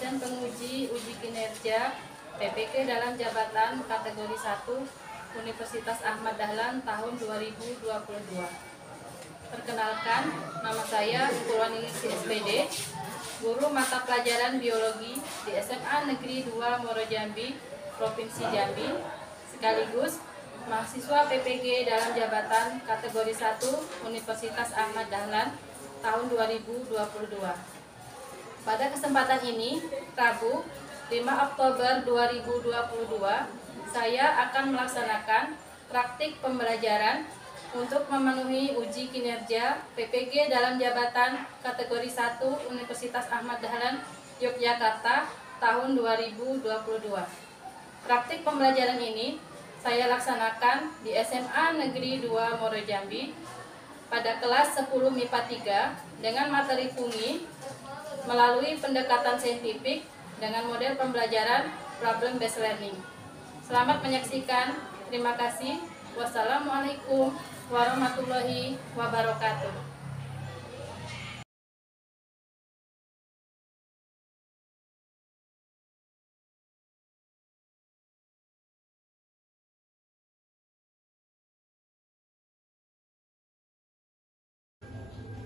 dosen penguji uji kinerja PPK dalam jabatan kategori 1 Universitas Ahmad Dahlan tahun 2022. Perkenalkan, nama saya Purwaningsi SPD, guru mata pelajaran biologi di SMA Negeri 2 Muaro Jambi, Provinsi Jambi, sekaligus mahasiswa PPG dalam jabatan kategori 1 Universitas Ahmad Dahlan tahun 2022. Pada kesempatan ini, Rabu 5 Oktober 2022, saya akan melaksanakan praktik pembelajaran untuk memenuhi uji kinerja PPG dalam jabatan kategori 1 Universitas Ahmad Dahlan Yogyakarta tahun 2022. Praktik pembelajaran ini saya laksanakan di SMA Negeri 2 Muaro Jambi pada kelas 10 MIPA 3 dengan materi fungi melalui pendekatan saintifik dengan model pembelajaran problem based learning. Selamat menyaksikan. Terima kasih. Wassalamualaikum warahmatullahi wabarakatuh.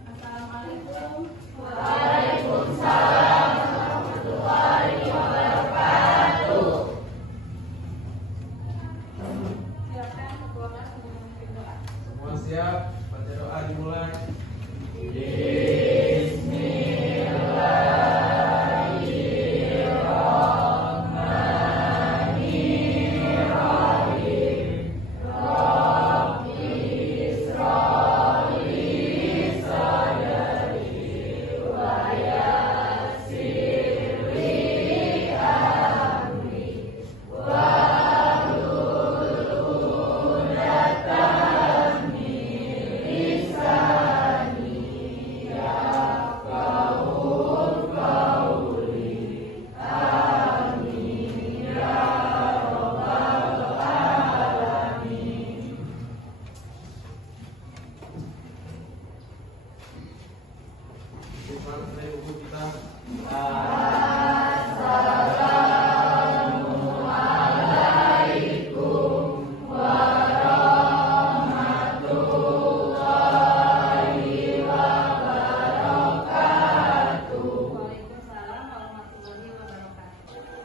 Assalamualaikum. Waalaikumsalam warahmatullahi wabarakatuh. Silakan ketua kelas memimpin doa. Semua siap? Baca doa dimulai.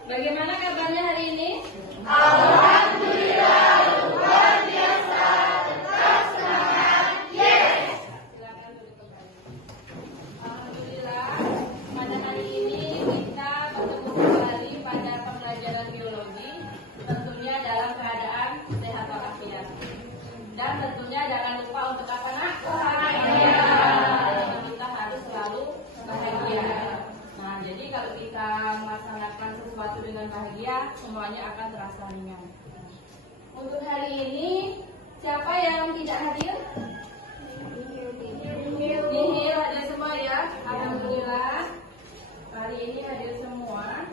Bagaimana kabarnya hari ini? Alhamdulillah, luar biasa, tetap semangat, yes! Silakan duduk kembali. Alhamdulillah, pada hari ini kita bertemu kembali pada pembelajaran biologi, tentunya dalam keadaan sehat walafiat. Dan tentunya jangan lupa untuk apa nak? Bahagia. Kita harus selalu bahagia. Nah, jadi kalau kita melaksanakan sesuatu dengan bahagia, semuanya akan terasa ringan. Untuk hari ini, siapa yang tidak hadir? Nihil hadir semua ya. Alhamdulillah, hari ini hadir semua.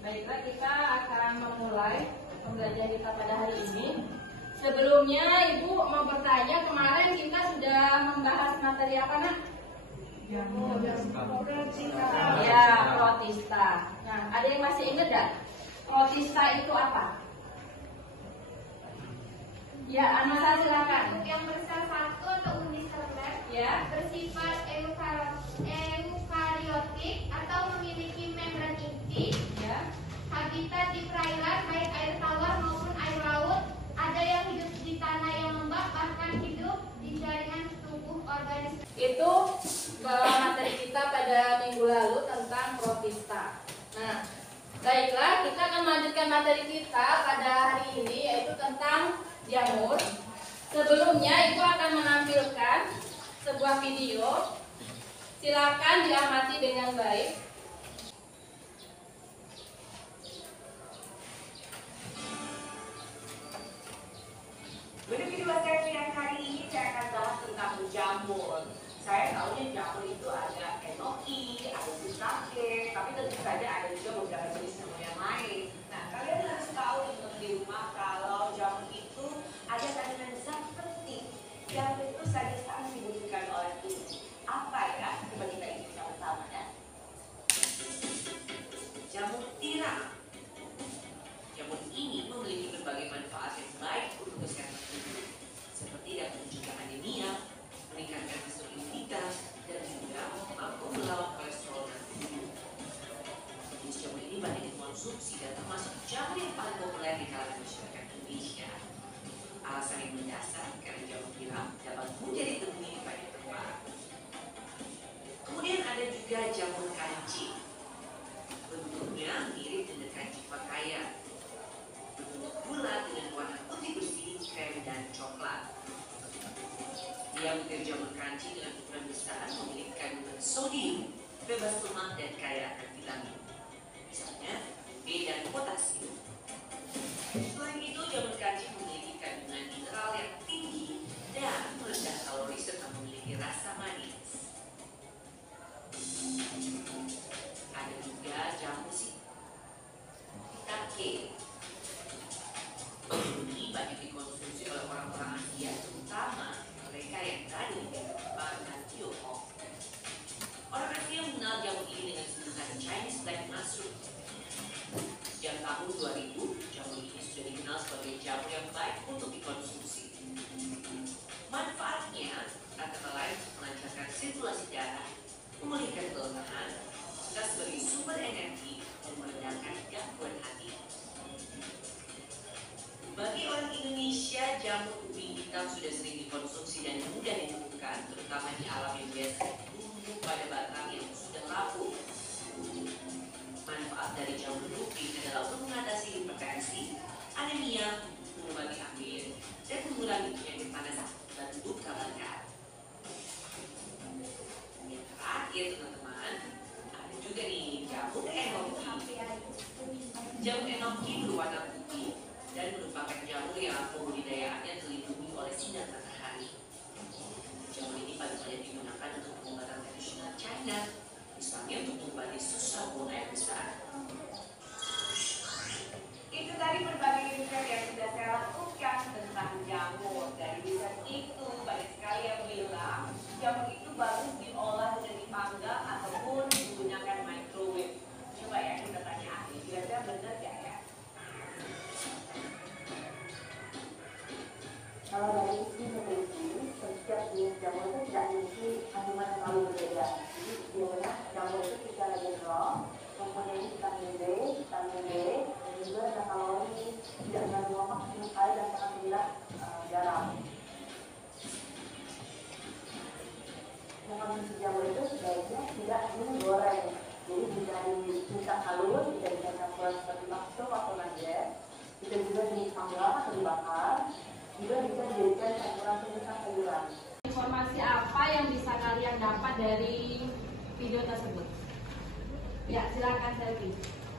Baiklah, kita akan memulai pembelajaran kita pada hari ini. Sebelumnya, Ibu mau bertanya, kemarin kita sudah membahas materi apa nak? Ya, protista. Nah, ada yang masih ingat gak? Protista itu apa? Ya, Anmasa silakan. Yang bersatu atau uniseluler, Ya. bersifat eukariotik atau memiliki membran inti, Ya. habitat di perairan baik air tawar maupun air laut, ada yang hidup di tanah yang lembab, bahkan hidup di jaringan tubuh organisme. Itu materi kita pada minggu lalu tentang protista. Nah, baiklah, kita akan melanjutkan materi kita pada hari ini, yaitu tentang jamur. Sebelumnya Ibu akan menampilkan sebuah video. Silakan diamati dengan baik. Pada video saya yang kali ini saya akan bahas tentang jamur. Saya tahunya jamur itu ada enoki, ada shiitake, tapi tentu saja ada juga beberapa jenis jamur yang lain. Nah, kalian harus tahu untuk di rumah kalau jamur itu ada kandungan zat penting yang tentu saja sangat dibutuhkan oleh tubuh. Apa ya? Coba kita ikuti sama-sama ya. baik untuk kesehatan tubuh, seperti dapat mencegah anemia, meningkatkan imunitas, dan juga mampu melawan kolesterol dan tubuh. Jenis jamur ini banyak dikonsumsi dan termasuk jamur yang paling populer di kalangan masyarakat Indonesia. Alasan yang mendasar karena jamur tiram dapat mudah ditemui di banyak tempat. Kemudian ada juga jamur kancing. Bentuknya mirip dengan kancing pakaian. Berbentuk bulat dengan warna putih bersih, krem, dan coklat. Diameter jamur kancing dengan ukuran besar memiliki kandungan sodium, bebas lemak, dan kaya akan vitamin. Misalnya B dan potasium. Selain itu, jamur kancing memiliki kandungan mineral yang tinggi dan rendah kalori serta memiliki rasa manis. Ada juga jamur shiitake. Ini banyak dikonsumsi oleh orang-orang Asia, terutama mereka yang berada di Jepang dan Tiongkok. Orang Asia mengenal jamur ini dengan sebutan Chinese Black Mushroom. Sejak tahun 2000, jamur ini sudah dikenal sebagai jamur yang baik untuk dikonsumsi. Manfaatnya antara lain melancarkan sirkulasi darah, memulihkan kelelahan, serta sebagai sumber energi dan meredakan gangguan hati. Bagi orang Indonesia, jamur kuping hitam sudah sering dikonsumsi dan mudah ditemukan, terutama di alam yang biasa tumbuh pada batang yang sudah lapuk. Manfaat dari jamur kuping adalah untuk mengatasi hipertensi, anemia, mengobati hamil, dan mengurangi penyakit panas dan luka bakar. Yang terakhir, teman-teman, ada juga nih jamur enoki. Jamur enoki berwarna putih dan merupakan jamur yang pembudidayaannya terlindungi oleh sinar matahari. Jamur ini paling banyak digunakan untuk pengobatan tradisional China, misalnya untuk mengobati susah buang air besar. Itu tadi berbagai riset yang sudah saya lakukan tentang jamur. Dari riset itu banyak sekali yang bilang jamur itu bagus diolah dengan dipanggang ataupun menggunakan microwave. Coba ya kita tanya ahli, kira-kira benar gak ya? Kalau dari sisi nutrisi, setiap jenis jamur itu tidak memiliki kandungan yang terlalu berbeda. Jadi biasanya jamur itu ketika lagi raw, mempunyai vitamin B, dan juga ada kalori, tidak mengandung lemak, air, dan sangat rendah garam. Mengonsumsi jamur itu sebaiknya tidak digoreng. Jadi bisa dicicah halus, bisa dicampur seperti bakso atau nugget, bisa juga dipanggang atau dibakar. Juga bisa dijadikan campuran sayuran. Informasi apa yang bisa kalian dapat dari video tersebut? Ya, silakan Selvi.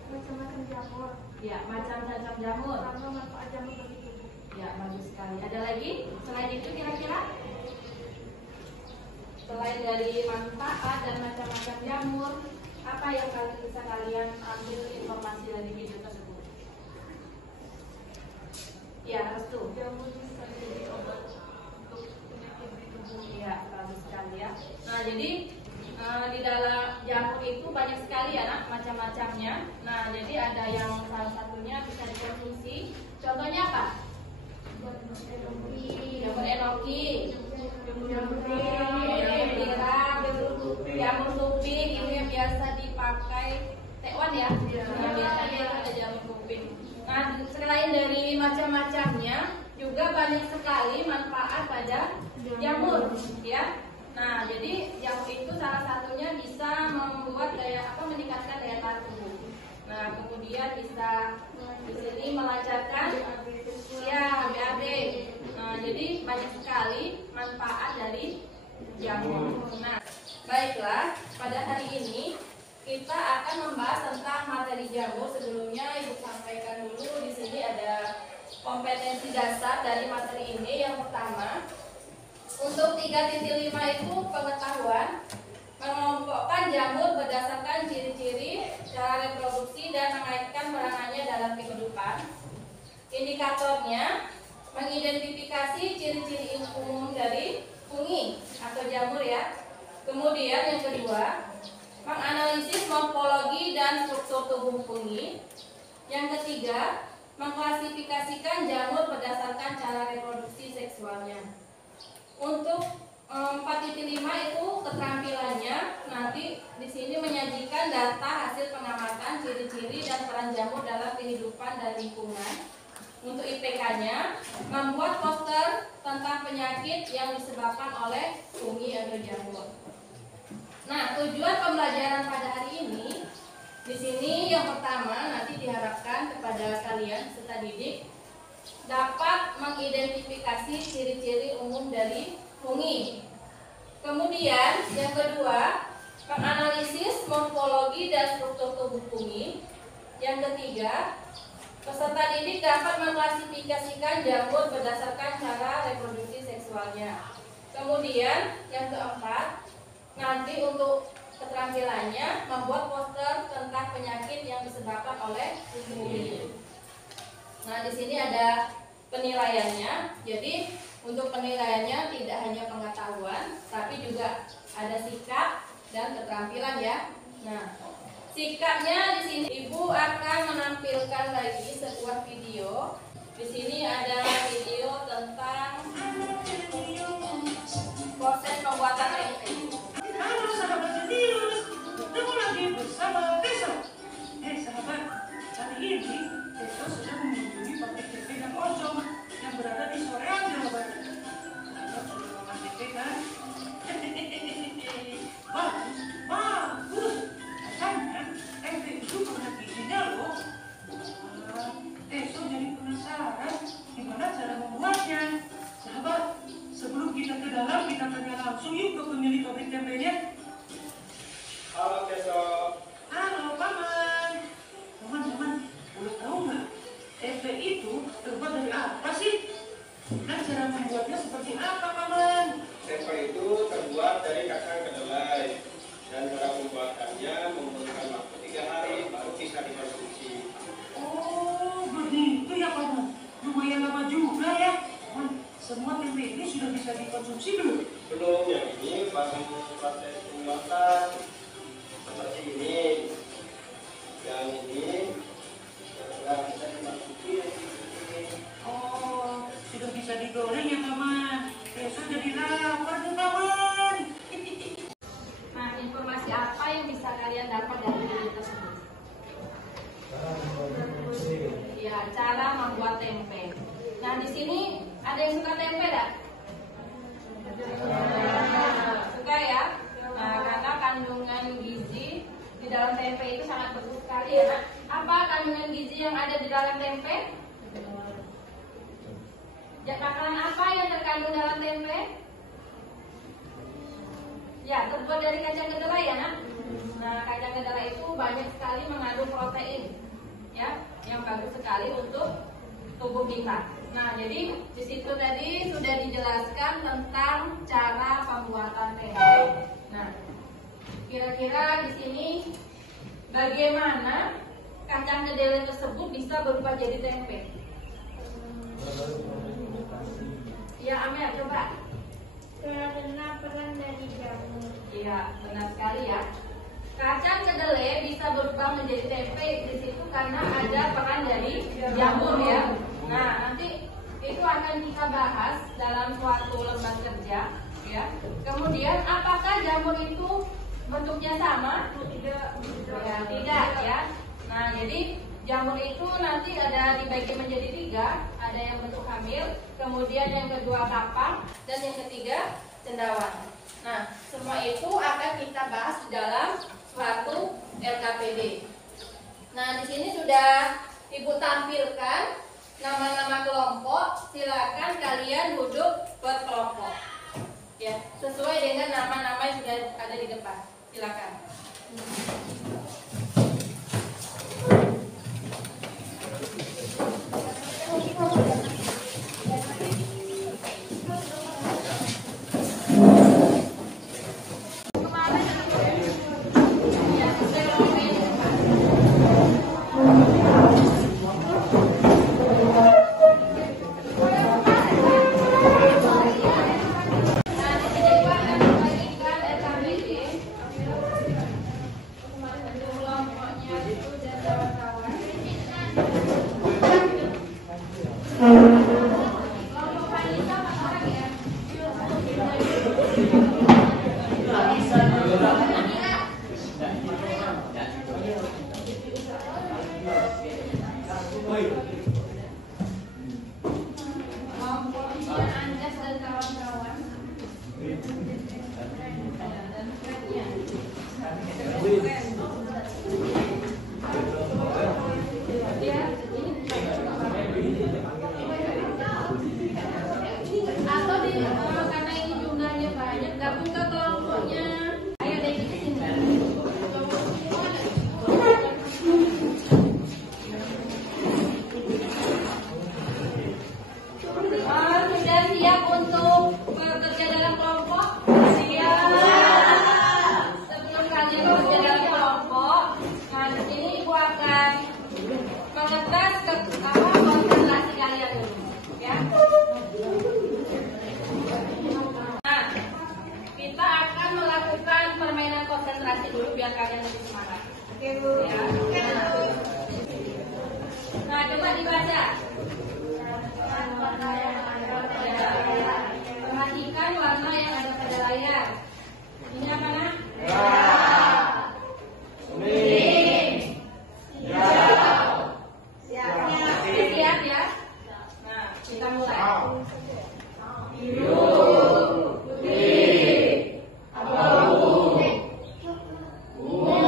Macam-macam jamur. Ya, macam-macam jamur. Karena manfaat jamur bagi tubuh. Ya, bagus sekali. Ada lagi? Selain itu kira-kira? Selain dari manfaat dan macam-macam jamur, apa yang bisa kalian ambil informasi dari video tersebut? Ya, Restu. Jamur bisa menjadi obat untuk penyakit di tubuh. Ya, bagus sekali ya. Nah, jadi di dalam jamur itu banyak sekali ya nak, macam-macamnya. Nah, jadi ada yang salah satunya bisa dikonsumsi. Contohnya apa? Jamur enoki, jamur tiram, jamur kuping, ini yang biasa dipakai tekwan ya. Nah, biasanya itu ada jamur kuping. Nah, selain dari macam-macamnya, juga banyak sekali manfaat pada jamur, ya. Nah, jadi jamur itu salah satunya bisa membuat meningkatkan daya tahan tubuh. Nah, kemudian bisa di sini melancarkan ya BAB. Nah, jadi banyak sekali manfaat dari jamur. Nah, baiklah, pada hari ini kita akan membahas tentang materi jamur. Sebelumnya Ibu sampaikan dulu di sini ada kompetensi dasar dari materi ini. Yang pertama, untuk 3.5 itu pengetahuan mengelompokkan jamur berdasarkan ciri-ciri, cara reproduksi, dan mengaitkan peranannya dalam kehidupan. Indikatornya mengidentifikasi ciri-ciri umum dari fungi atau jamur ya. Kemudian yang kedua, menganalisis morfologi dan struktur tubuh fungi. Yang ketiga, mengklasifikasikan jamur berdasarkan cara reproduksi seksualnya. Untuk 4.5 itu keterampilannya, nanti di sini menyajikan data hasil pengamatan ciri-ciri dan peran jamur dalam kehidupan dan lingkungan. Untuk IPK-nya, membuat poster tentang penyakit yang disebabkan oleh fungi atau jamur. Nah, tujuan pembelajaran pada hari ini, di sini yang pertama nanti diharapkan kepada kalian peserta didik dapat mengidentifikasi ciri-ciri umum dari fungi. Kemudian yang kedua, menganalisis morfologi dan struktur tubuh fungi. Yang ketiga, peserta didik dapat mengklasifikasikan jamur berdasarkan cara reproduksi seksualnya. Kemudian yang keempat, nanti untuk keterampilannya membuat poster tentang penyakit yang disebabkan oleh fungi. Nah, di sini ada penilaiannya. Jadi untuk penilaiannya tidak hanya pengetahuan, tapi juga ada sikap dan keterampilan ya. Nah, sikapnya di sini Ibu akan menampilkan lagi sebuah video. Di sini ada video tentang proses pembuatan tempe. Halo sahabat jenius, ketemu lagi bersama Teso. Sahabat, hari ini Teso sedang mengunjungi pabrik tempe dan ojong yang berada di Soreang, Jawa Barat. Sahabat sudah makan tempe kan? Bagus. Katanya tempe itu banyak gizinya loh. Teso jadi penasaran gimana cara membuatnya. Sahabat, sebelum kita ke dalam, kita tanya langsung yuk ke pemilik pabrik tempenya. Halo Teso. Halo Paman. Paman, boleh tahu nggak tempe itu terbuat dari apa sih? Dan cara membuatnya seperti apa, Paman? Tempe itu terbuat dari kacang kedelai dan cara pembuatannya membutuhkan waktu 3 hari baru bisa dikonsumsi. Oh, begitu ya, Paman. Lumayan lama juga ya. Paman, semua tempe ini sudah bisa dikonsumsi belum? Belum, yang ini baru proses pembuatan seperti ini. Yang ini sudah bisa dimasuki. Oh, sudah bisa digoreng ya, Paman. Besok jadi lapar tuh, Paman. Nah, informasi apa yang bisa kalian dapat dari video tersebut? Ya, cara membuat tempe. Nah, di sini ada yang suka tempe tak? Suka ya? Nah, karena kandungan gizi di dalam tempe itu sangat bagus sekali ya. Nah, apa kandungan gizi yang ada di dalam tempe? Makanan apa yang terkandung dalam tempe? Ya, terbuat dari kacang kedelai ya, Nak. Nah, kacang kedelai itu banyak sekali mengandung protein, ya, yang bagus sekali untuk tubuh kita. Nah, jadi di situ tadi sudah dijelaskan tentang cara pembuatan tempe. Nah, kira-kira di sini bagaimana kacang kedelai tersebut bisa berubah jadi tempe? Ya, Amel, coba. Karena peran dari jamur. Iya, benar sekali ya. Kacang kedelai bisa berubah menjadi tempe di situ karena ada peran dari jamur ya. Nah, nanti itu akan kita bahas dalam suatu lembar kerja ya. Kemudian apakah jamur itu bentuknya sama? Ya, tidak ya. Nah, jadi jamur itu nanti ada dibagi menjadi 3, ada yang bentuk hamil, kemudian yang kedua kapang, dan yang ketiga cendawan. Nah, semua itu akan kita bahas di dalam suatu LKPD. Nah, di sini sudah Ibu tampilkan nama-nama kelompok. Silakan kalian duduk berkelompok. Ya, sesuai dengan nama-nama yang sudah ada di depan. Silakan. Atau karena ini jumlahnya banyak, gabung ke kelompoknya. Ayo deh bikin. Sudah siap untuk bekerja dalam kelompok? Siap. Sebelum kalian bekerja dalam kelompok, nah di sini ibu akan mengetes konsentrasi kalian dulu, ya. Nah, kita akan melakukan permainan konsentrasi dulu biar kalian lebih semangat. Oke Bu. Ya. Nah, coba dibaca. Perhatikan warna yang ada pada layar. Ini apa nak? Siap ya. Nah, kita mulai. Biru, putih, abu, ungu,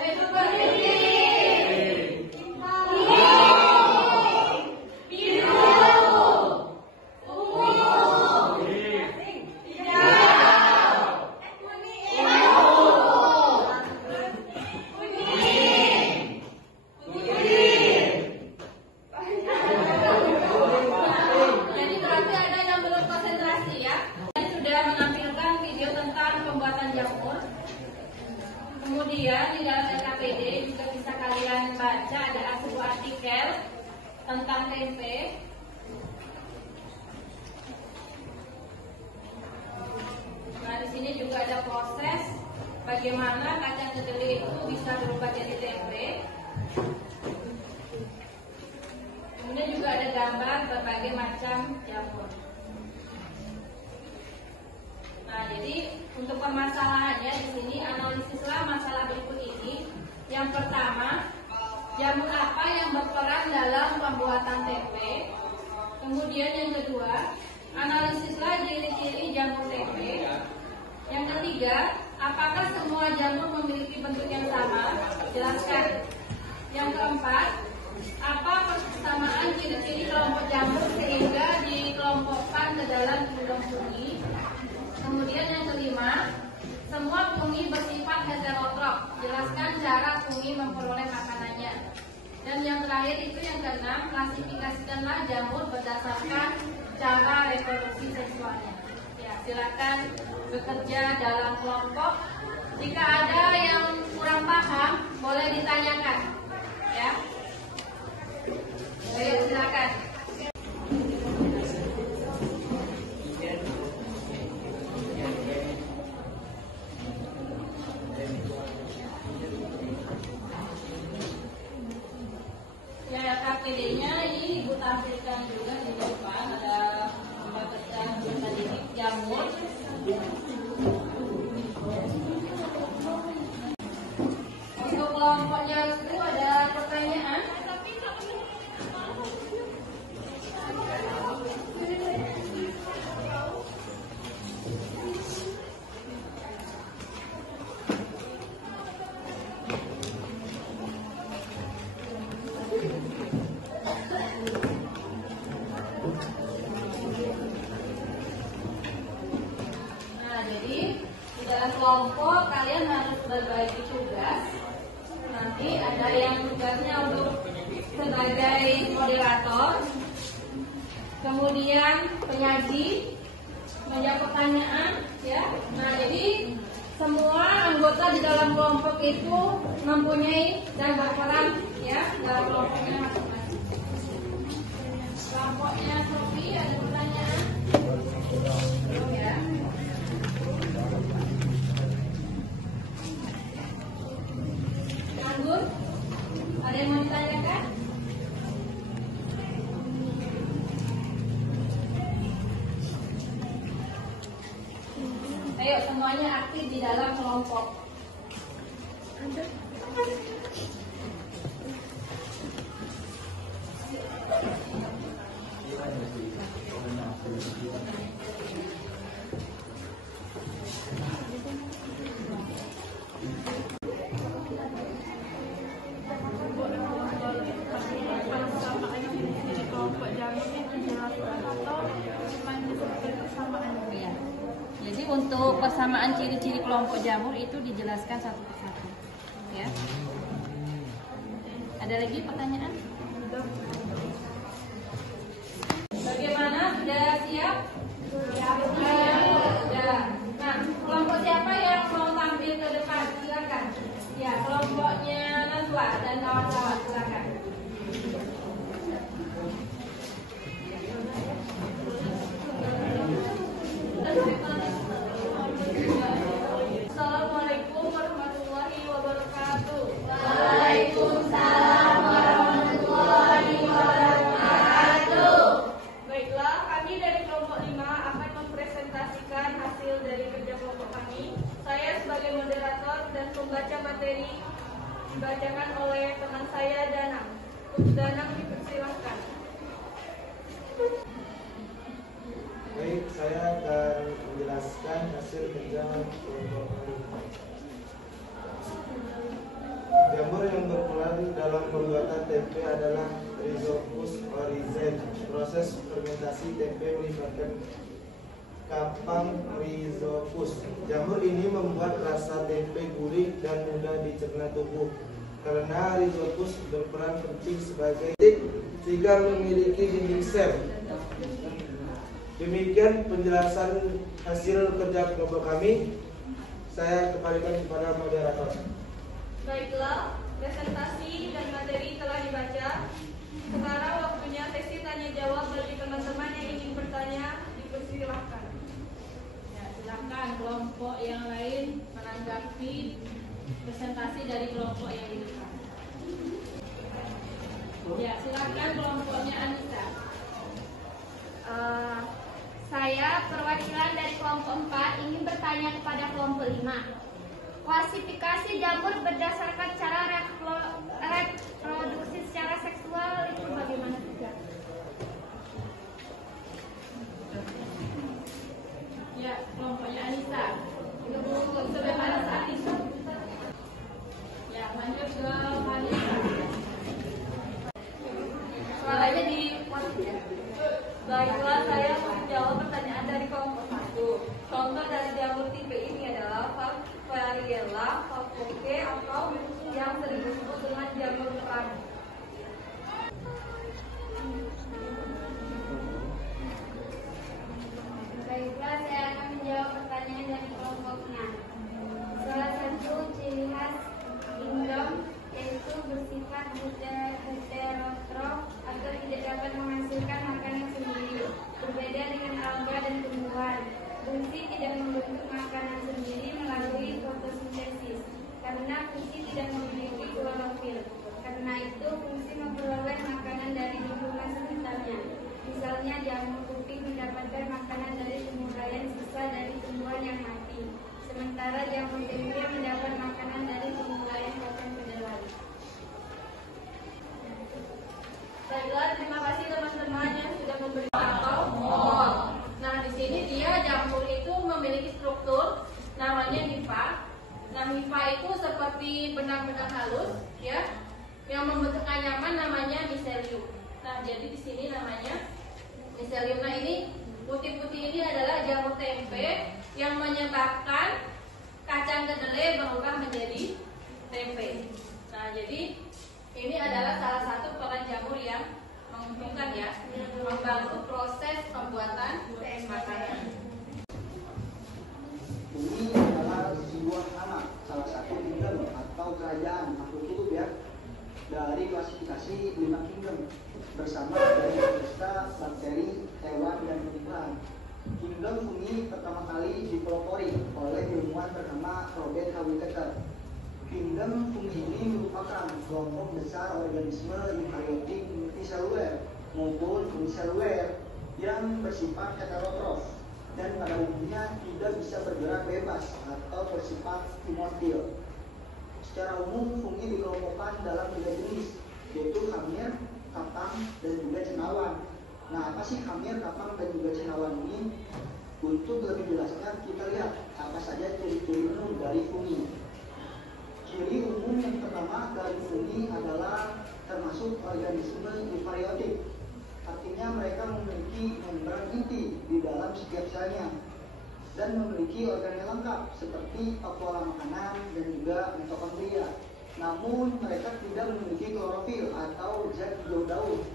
itu berputih, biru, ungu, hijau, kuning, putih. Jadi berarti ada yang belum konsentrasi ya. Saya sudah menampilkan video tentang pembuatan jamur. Kemudian di dalam LKPD juga bisa kalian baca ada sebuah artikel tentang tempe. Nah di sini juga ada proses bagaimana kacang kedelai itu bisa berubah jadi tempe. Kemudian juga ada gambar berbagai macam jamur. Nah, jadi untuk permasalahannya di sini analisislah masalah berikut ini. Yang pertama, jamur apa yang berperan dalam pembuatan tempe? Kemudian yang kedua, analisislah ciri-ciri jamur tempe. Yang ketiga, apakah semua jamur memiliki bentuk yang sama? Jelaskan. Yang keempat, apa persamaan ciri-ciri kelompok jamur sehingga dikelompokkan ke dalam gulung fungi? Kemudian yang kelima, semua fungi bersifat heterotrof. Jelaskan cara fungi memperoleh makanannya. Dan yang terakhir itu yang keenam, klasifikasikanlah jamur berdasarkan cara reproduksi seksualnya. Ya, silakan bekerja dalam kelompok. Jika ada yang kurang paham, boleh ditanyakan. Ya. Ayo silakan. Ya, KPD-nya ini Ibu tampilkan juga di depan, ada pembatasan tadi jamur. Untuk kelompoknya itu ada pertanyaan. Kelompok kalian harus berbagi tugas. Nanti ada yang tugasnya untuk sebagai moderator, kemudian penyaji, menjawab pertanyaan, ya. Nah, jadi semua anggota di dalam kelompok itu mempunyai dan berperan, ya, dalam kelompoknya masing-masing. Kelompoknya Sofi ada pertanyaan? Ya. Ada yang mau ditanyakan? Ayo semuanya aktif di dalam kelompok. untuk persamaan ciri-ciri kelompok jamur itu dijelaskan satu persatu. Ya. Ada lagi pertanyaan? Bagaimana? Sudah siap? Sudah. Nah, kelompok siapa yang mau tampil ke depan? Silakan. Ya, kelompoknya Najwa dan kawan-kawan, silakan. Assalamualaikum warahmatullahi wabarakatuh. Waalaikumsalam warahmatullahi wabarakatuh. Baiklah, kami dari kelompok 5 akan mempresentasikan hasil dari kerja kelompok kami. Saya sebagai moderator dan pembaca materi dibacakan oleh teman saya Danang. Untuk Danang dipersilahkan. Baik, saya akan menjelaskan hasil kerja kelompok kami. Jamur yang berperan dalam pembuatan tempe adalah Rhizopus oryzene. Proses fermentasi tempe melibatkan kapang Rhizopus. Jamur ini membuat rasa tempe gurih dan mudah dicerna tubuh. Karena Rhizopus berperan penting sebagai sehingga memiliki dinding sel. Demikian penjelasan hasil kerja kelompok kami. Saya kembalikan kepada moderator. Baiklah, presentasi dan materi telah dibaca. Sekarang waktunya sesi tanya jawab bagi teman-teman yang ingin bertanya, dipersilahkan. Ya, silakan kelompok yang lain menanggapi presentasi dari kelompok yang di depan. Ya, silakan kelompoknya Anissa. Saya perwakilan dari kelompok 4 ingin bertanya kepada kelompok 5. Klasifikasi jamur berdasarkan cara reproduksi secara seksual itu bagaimana juga? Ya, kelompoknya Anissa. Bagaimana saat itu? Ya, lanjut ke Anissa. Soalnya di baiklah, saya menjawab pertanyaan dari kelompok 1. Contoh dari jamur tipe ini adalah Variella, Falcoke, atau yang sering disebut dengan jamur perang. Baiklah, saya akan menjawab pertanyaan dari kelompoknya. Salah satu ciri khas kingdom yaitu bersifat heterotrof atau tidak dapat menghasilkan makanan sendiri. Berbeda dengan alga dan tumbuhan, fungsi tidak membentuk makanan sendiri melalui fotosintesis karena fungsi tidak memiliki klorofil. Karena itu fungsi memperoleh makanan dari lingkungan sekitarnya. Misalnya jamur kuping mendapatkan makanan dari semuraian sisa dari tumbuhan yang mati. Sementara jamur tempe mendapat makanan dari semuraian potong kedelai. Baiklah, terima kasih teman-teman yang sudah memberi contoh. Nah, di sini dia jamur itu memiliki struktur namanya hifa. Nah, hifa itu seperti benang-benang halus, ya, yang membentuk anyaman namanya miselium. Nah, jadi di sini namanya miselium. Nah, ini putih-putih ini adalah jamur tempe yang menyebabkan kacang kedelai berubah menjadi tempe. Nah, jadi ini adalah salah satu peran jamur yang menguntungkan, ya, membantu proses pembuatan makanan. Ini adalah sebuah nama, salah satu kingdom atau kerajaan makhluk hidup, ya, dari klasifikasi 5 kingdom bersama dari pesta, bakteri, hewan, dan tumbuhan. Kingdom fungi pertama kali dipelopori oleh ilmuwan bernama Robert Hawiketer. Kingdom fungi ini merupakan kelompok besar organisme eukariotik multiseluler maupun uniseluler yang bersifat heterotrof dan pada umumnya tidak bisa bergerak bebas atau bersifat immortal. Secara umum fungi dikelompokkan dalam 3 jenis, yaitu hamir, kapang, dan juga cendawan. Nah, apa sih hamir, kapang, dan juga cendawan ini? Untuk lebih jelasnya kita lihat apa saja ciri-ciri umum dari fungi. Ciri umum yang pertama dari fungi adalah termasuk organisme eukariotik. Artinya mereka memiliki membran inti di dalam setiap selnya. dan memiliki organ yang lengkap seperti pola makanan dan juga mitokondria. Namun mereka tidak memiliki klorofil atau zat hijau daun.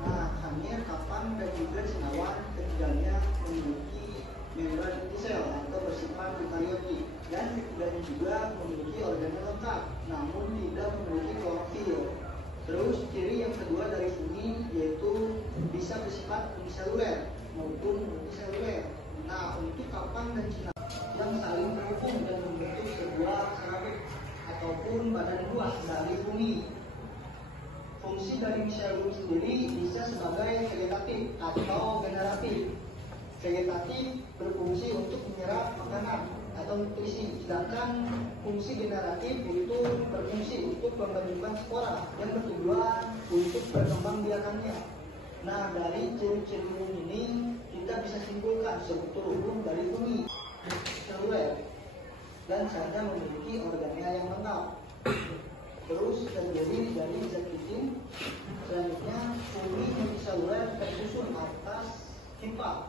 Nah, hamil, kapan, dan juga cendawan ketiganya memiliki membran intisel atau bersifat eukariotik, dan ketiganya juga memiliki organ yang lengkap, namun tidak memiliki klorofil. Terus ciri yang kedua dari fungi yaitu bisa bersifat uniseluler maupun multiseluler. Nah, untuk kapan dan cendawan yang saling terhubung dan membentuk sebuah serabut ataupun badan buah dari fungi. Fungsi dari miselium sendiri bisa sebagai vegetatif atau generatif. Vegetatif berfungsi untuk menyerap makanan atau nutrisi, sedangkan fungsi generatif itu berfungsi untuk pembentukan spora yang bertujuan untuk perkembangbiakannya. Nah, dari ciri-ciri ini kita bisa simpulkan struktur umum dari fungi seluler dan saja memiliki organnya yang lengkap. Terus terdiri dari zat kitin. Selanjutnya fungi multiseluler tersusun atas himpa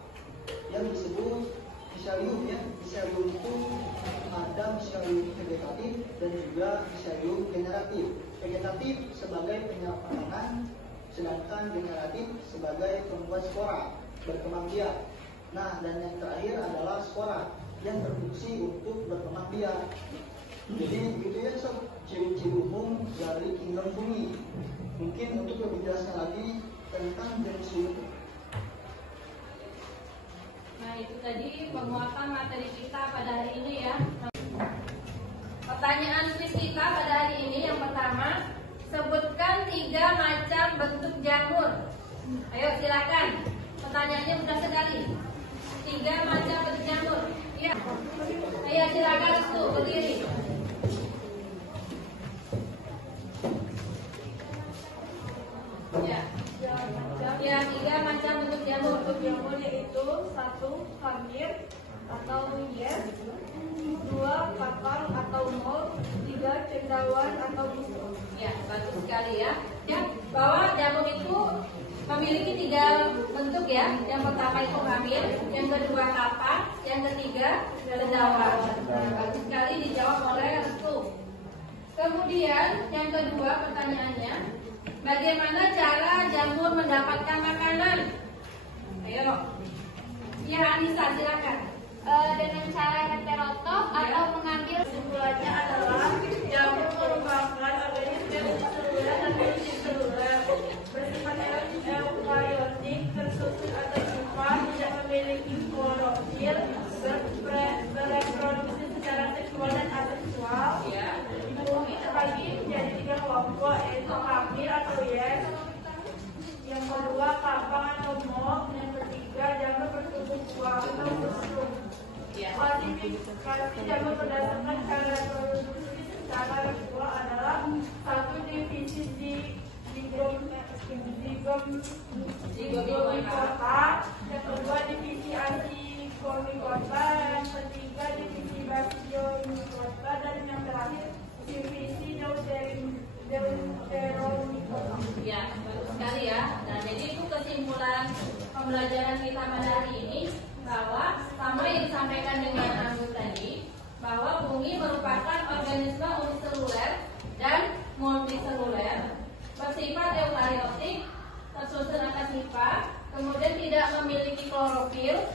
yang disebut miselium ya. Miselium itu ada miselium vegetatif dan juga miselium generatif. Vegetatif sebagai penyerap makanan, sedangkan generatif sebagai pembuat spora berkembang biak. Nah, dan yang terakhir adalah spora yang berfungsi untuk berkembang biak. Jadi begitu ya sob, ciri-ciri umum dari kingdom fungi. Mungkin untuk lebih jelasnya lagi tentang jenis fungi. Nah, itu tadi penguatan materi kita pada hari ini ya. Pertanyaan quiz kita pada hari ini yang pertama, sebutkan 3 macam bentuk jamur. Ayo silakan. Pertanyaannya mudah sekali. 3 macam bentuk jamur. Iya. Ayo silakan tuh berdiri. Ya, 3 macam bentuk jamur. Bentuk jamur yaitu 1. Hamir atau yes, 2. Kapal atau mold, 3. Cendawan atau busur. Ya, bagus sekali ya. Ya, bahwa jamur itu memiliki 3 bentuk ya. Yang pertama itu hamil, yang kedua kapal, yang ketiga cendawan. Nah, bagus sekali dijawab oleh Restu. Kemudian yang kedua pertanyaannya, bagaimana cara jamur mendapatkan makanan? Ayo, ya Anissa silakan. Dengan cara heterotrof atau mengambil. Kesimpulannya adalah jamur merupakan organisme uniseluler dan multiseluler bersifat eukariotik, tersusun atau sifat, tidak memiliki klorofil, bereproduksi secara seksual dan aseksual. Fungi terbagi menjadi 3 kelompok, yaitu hamil atau yes, yang kedua kapang atau mold, yang ketiga jamur bertubuh buah atau busur. Klasifikasi jamur berdasarkan cara reproduksi secara seksual adalah 1. Divisi zigomikota, yang kedua divisi asigomikota, yang ketiga divisi basidiomikota, dan yang terakhir divisi deuteromikota. Ya, bagus sekali ya. Nah, jadi itu kesimpulan pembelajaran kita pada hari ini, bahwa sama yang disampaikan dengan Anggun tadi, bahwa fungi merupakan organisme uniseluler dan multiseluler, bersifat eukariotik, tersusun atas himpa, kemudian tidak memiliki klorofil,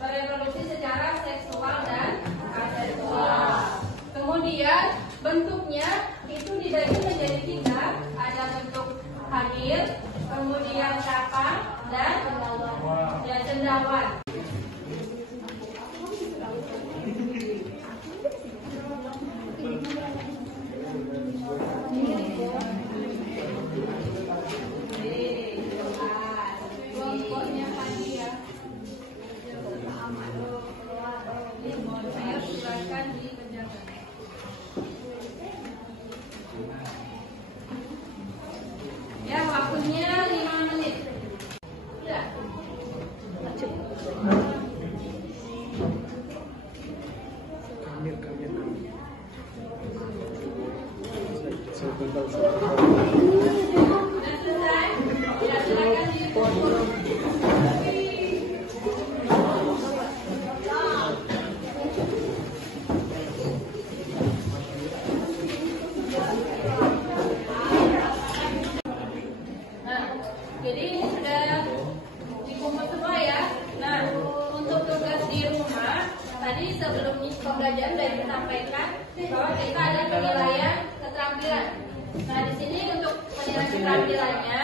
bereproduksi secara seksual dan aseksual. Kemudian bentuknya itu dibagi menjadi 3, ada bentuk hamil, kemudian kapang, dan cendawan. Kelompoknya tadi ya. Ayo silakan dikerjakan. Ya, waktunya 5 menit. Sudah. sampaikan bahwa kita ada penilaian keterampilan. Nah, di sini untuk penilaian keterampilannya,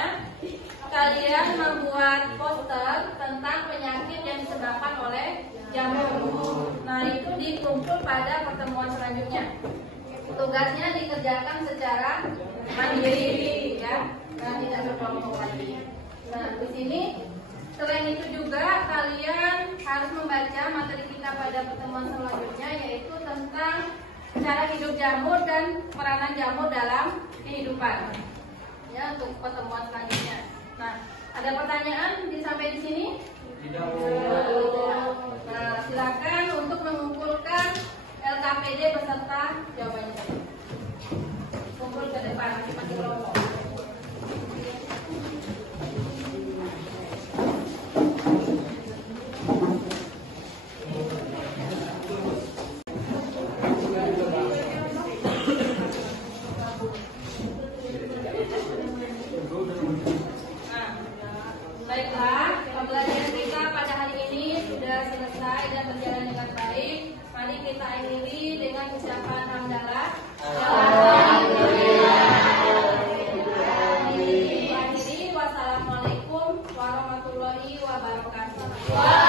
kalian membuat poster tentang penyakit yang disebabkan oleh jamur. Nah, itu dikumpul pada pertemuan selanjutnya. Tugasnya dikerjakan secara mandiri, ya. Nah, tidak berkelompok lagi. Nah, di sini selain itu juga kalian harus membaca materi kita pada pertemuan selanjutnya, yaitu tentang cara hidup jamur dan peranan jamur dalam kehidupan. Ya, untuk pertemuan selanjutnya. Nah, ada pertanyaan sampai di sini? Tidak. Nah, silakan untuk mengumpulkan LKPD beserta jawabannya. Kumpul ke depan, masing-masing kelompok. Baiklah, pembelajaran kita pada hari ini sudah selesai dan berjalan dengan baik. Mari kita akhiri dengan ucapan hamdalah. Wassalamualaikum warahmatullahi wabarakatuh.